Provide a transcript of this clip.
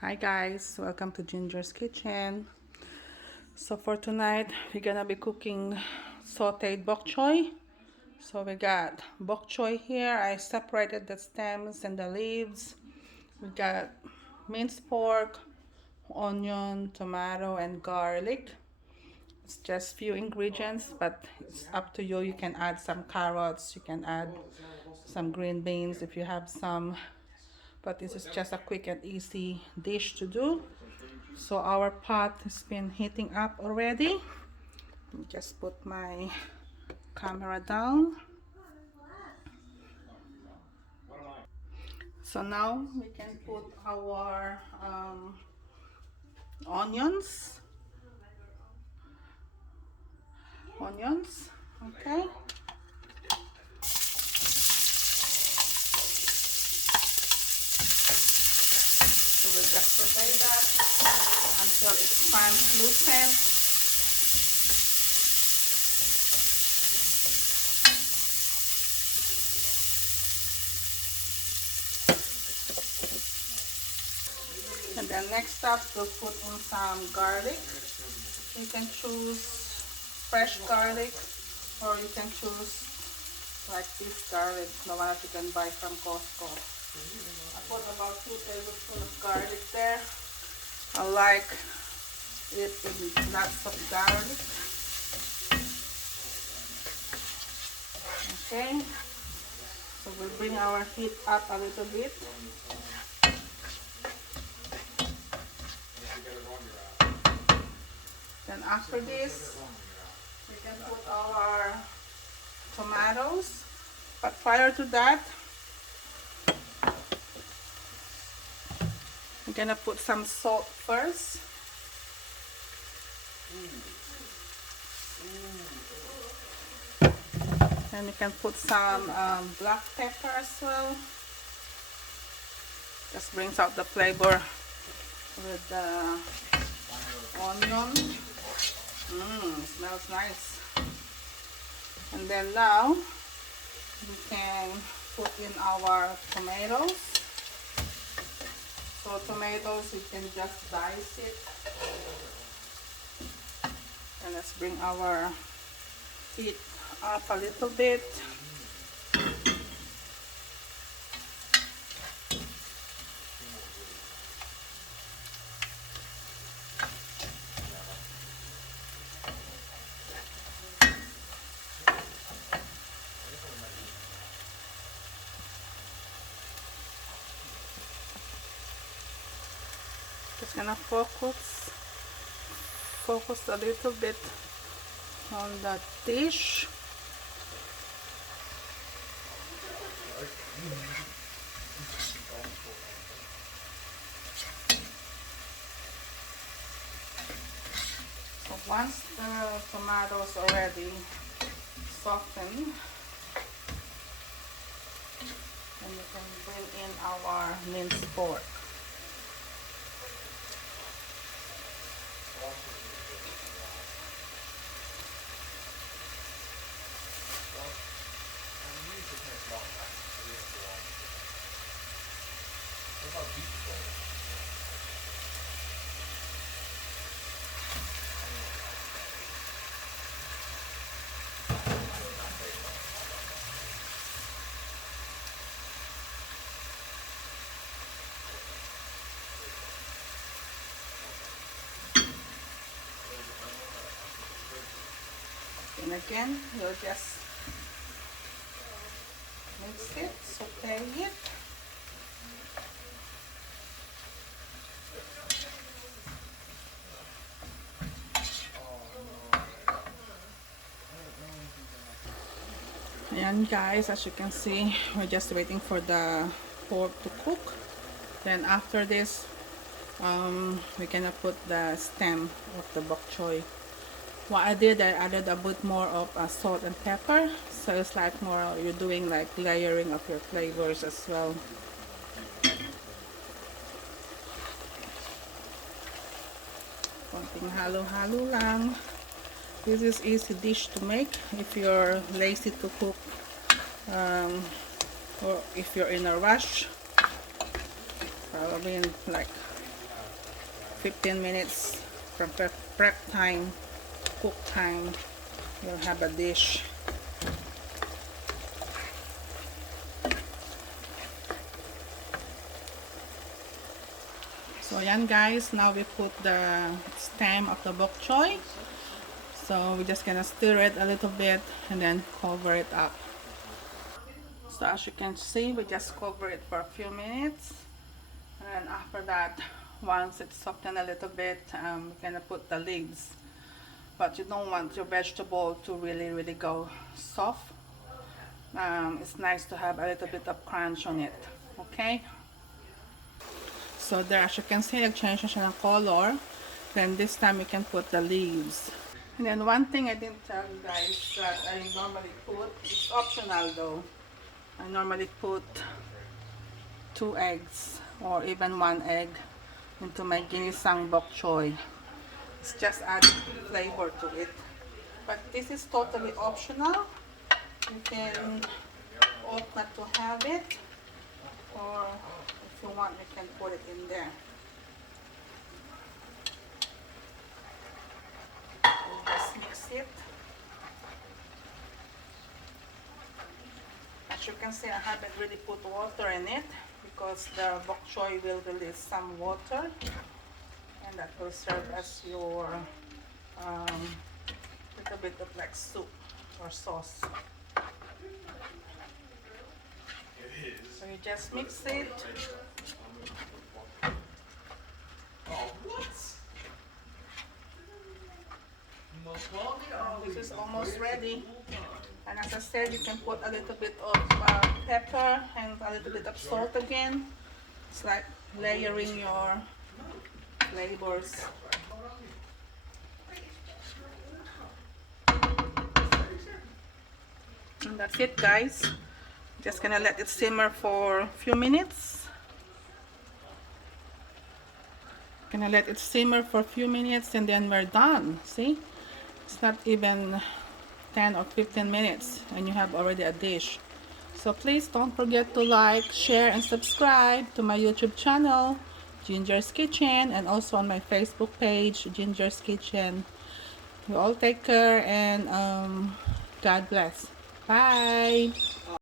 Hi guys, welcome to Ginger's Kitchen. So for tonight, we're gonna be cooking sauteed bok choy. So we got bok choy here. I separated the stems and the leaves. We got minced pork, onion, tomato, and garlic. It's just few ingredients, but it's up to you. You can add some carrots, you can add some green beans if you have some. But this is just a quick and easy dish to do. So our pot has been heating up already. Let me just put my camera down. So now we can put our onions. Okay. So we'll just saute that until it's translucent. And then next up, we'll put in some garlic. You can choose fresh garlic, or you can choose like this garlic, the one that you can buy from Costco. I put about 2 tablespoons of garlic there. I like it with lots of garlic. Okay, so we'll bring our heat up a little bit. Then after this, we can put our tomatoes. But prior to that, I'm gonna put some salt first. And we can put some black pepper as well. Just brings out the flavor with the onion. Smells nice. And then now we can put in our tomatoes. So tomatoes, you can just dice it. And let's bring our heat up a little bit. Just gonna focus a little bit on the dish. So once the tomatoes already soften, then we can bring in our minced pork. And again, you'll just mix it, saute it. And guys, as you can see, we're just waiting for the pork to cook. Then after this, we're gonna put the stem of the bok choy. What I did, I added a bit more of salt and pepper, so it's like more, you're doing like layering of your flavors as well. Konting halo-halo lang. This is easy dish to make if you're lazy to cook, or if you're in a rush. Probably in like 15 minutes from prep time, cook time, you'll have a dish. So yan guys, now we put the stem of the bok choy. So we're just gonna stir it a little bit and then cover it up. So as you can see, we just cover it for a few minutes, and after that, once it's softened a little bit, we're gonna put the lids. But you don't want your vegetable to really go soft. It's nice to have a little bit of crunch on it. Okay, so there, as you can see, nag-change na siya ng color. Then this time you can put the leaves. And then one thing I didn't tell you guys that I normally put, it's optional though, I normally put 2 eggs or even 1 egg into my ginisang bok choy. It's just adding flavor to it. But this is totally optional. You can opt not to have it, or if you want, you can put it in there. So just mix it. As you can see, I haven't really put water in it because the bok choy will release some water, and that will serve as your little bit of like soup or sauce. So you just mix it. This is almost ready. And as I said, you can put a little bit of pepper and a little bit of salt again. It's like layering your flavors. And that's it guys. Just gonna let it simmer for a few minutes. Gonna let it simmer for a few minutes and then we're done. See? It's not even 10 or 15 minutes and you have already a dish. So please don't forget to like, share, and subscribe to my YouTube channel, Ginger's Kitchen, and also on my Facebook page, Ginger's Kitchen. You all take care and God bless. Bye.